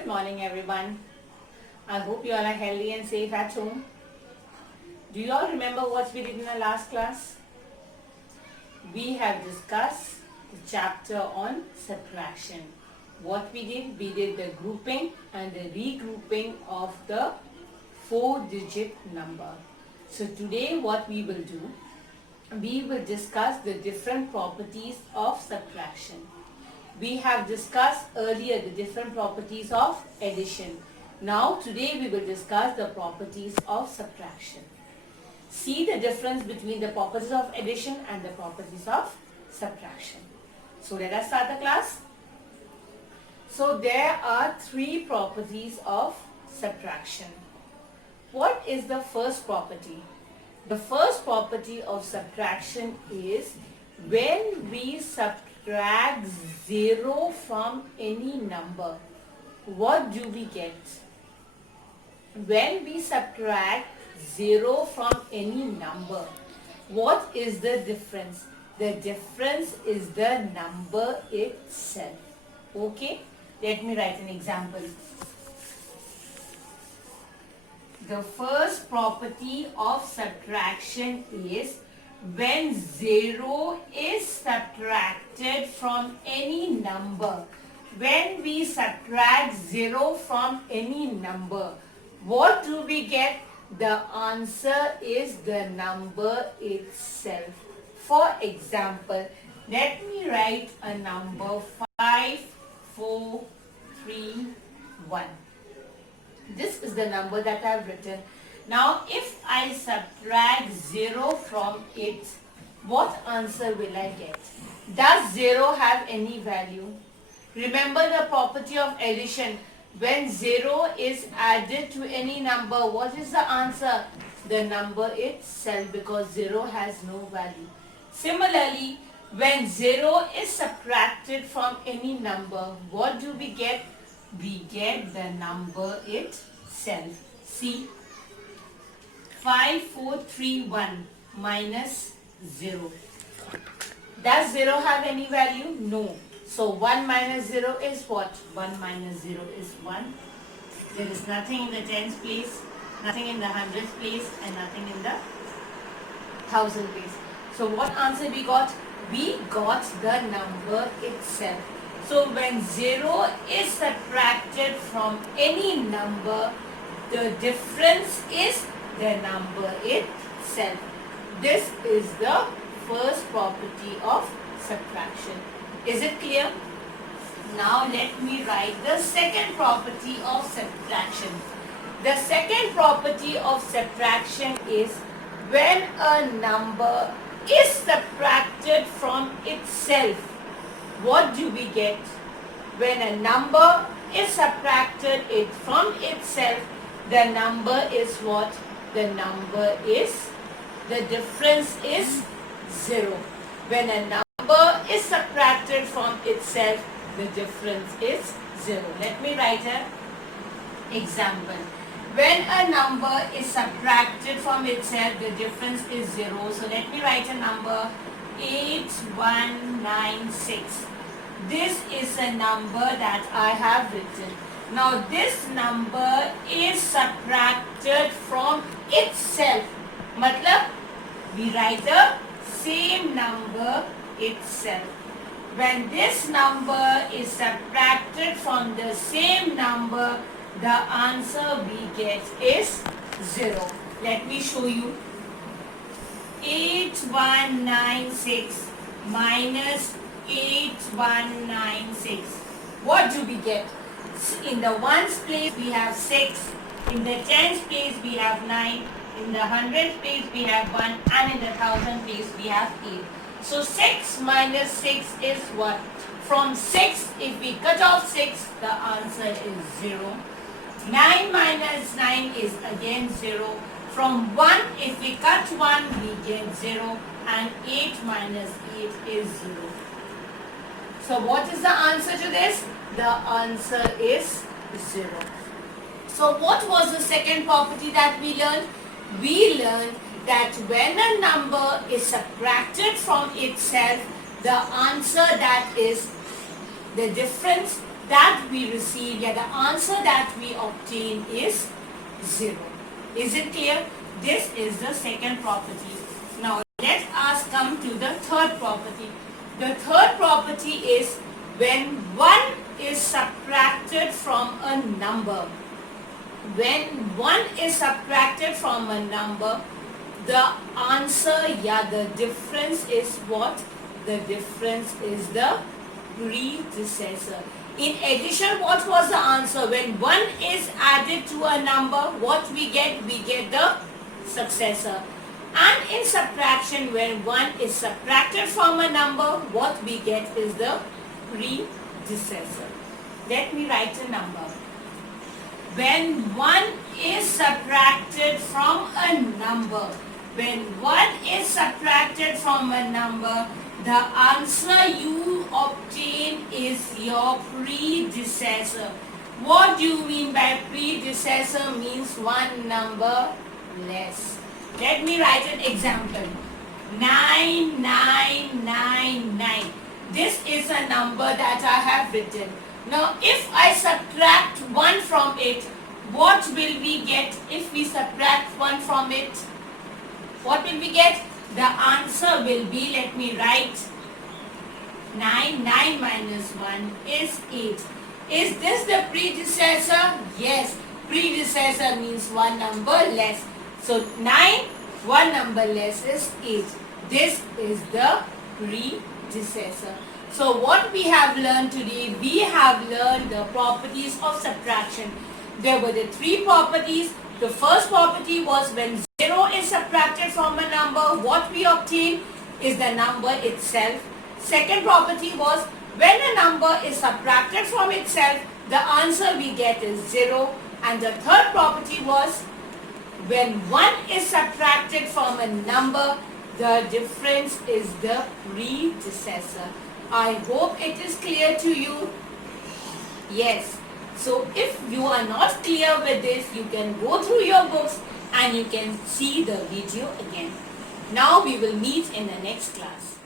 Good morning, everyone. I hope you all are healthy and safe at home. Do you all remember what we did in our last class? We have discussed the chapter on subtraction. What we did the grouping and the regrouping of the 4-digit number. So today what we will do, we will discuss the different properties of subtraction. We have discussed earlier the different properties of addition. Now today we will discuss the properties of subtraction. See the difference between the properties of addition and the properties of subtraction. So let us start the class. So there are 3 properties of subtraction. What is the first property? The first property of subtraction is when we subtract 0 from any number, what do we get? When we subtract 0 from any number, what is the difference? The difference is the number itself. Okay, let me write an example. The first property of subtraction is when 0 is subtracted from any number. When we subtract 0 from any number, what do we get? The answer is the number itself. For example, let me write a number 5, 4, 3, 1. This is the number that I have written. Now, if I subtract 0 from it, what answer will I get? Does 0 have any value? Remember the property of addition. When 0 is added to any number, what is the answer? The number itself, because 0 has no value. Similarly, when 0 is subtracted from any number, what do we get? We get the number itself. See, 5, 4, 3, 1 minus 0. Does 0 have any value? No. So 1 minus 0 is what? 1 minus 0 is 1. There is nothing in the tens place, nothing in the hundreds place, and nothing in the thousand place. So what answer we got? We got the number itself. So when 0 is subtracted from any number, the difference is the number itself. This is the first property of subtraction. Is it clear? Now let me write the second property of subtraction. The second property of subtraction is when a number is subtracted from itself. What do we get? When a number is subtracted from itself, the number is what? The number is, the difference is 0. When a number is subtracted from itself, the difference is 0. Let me write an example. When a number is subtracted from itself, the difference is 0. So let me write a number 8196. This is a number that I have written. Now this number is subtracted from itself. Matlab, we write the same number itself. When this number is subtracted from the same number, the answer we get is 0. Let me show you. 8196 minus 8196. What do we get? In the ones place we have 6. In the tens place we have 9. In the hundreds place we have 1. And in the thousand place we have 8. So 6 minus 6 is what? From 6, if we cut off 6, the answer is 0. 9 minus 9 is again 0. From 1, if we cut 1, we get 0. And 8 minus 8 is 0. So what is the answer to this? The answer is 0. So what was the second property that we learned? We learned that when a number is subtracted from itself, the answer, that is the difference, that we receive, the answer that we obtain is 0. Is it clear? This is the second property. Now let us come to the third property. The third property is when 1 is subtracted from a number. When 1 is subtracted from a number, the answer, the difference is what? The difference is the predecessor. In addition, what was the answer? When 1 is added to a number, what we get? We get the successor. And in subtraction, when 1 is subtracted from a number, what we get is the predecessor. Let me write a number. When 1 is subtracted from a number, when 1 is subtracted from a number, the answer you obtain is your predecessor. What do you mean by predecessor? Means one number less. Let me write an example. 9999. This is a number that I have written. Now if I subtract 1 from it, what will we get if we subtract 1 from it? What will we get? The answer will be, let me write, 9 minus 1 is 8. Is this the predecessor? Yes. Predecessor means one number less. So 9, one number less is 8. This is the predecessor. So what we have learned today, we have learned the properties of subtraction. There were the 3 properties. The first property was when 0 is subtracted from a number, what we obtain is the number itself. Second property was when a number is subtracted from itself, the answer we get is 0. And the third property was when 1 is subtracted from a number, the difference is the predecessor. I hope it is clear to you. Yes. So if you are not clear with this, you can go through your books and you can see the video again. Now we will meet in the next class.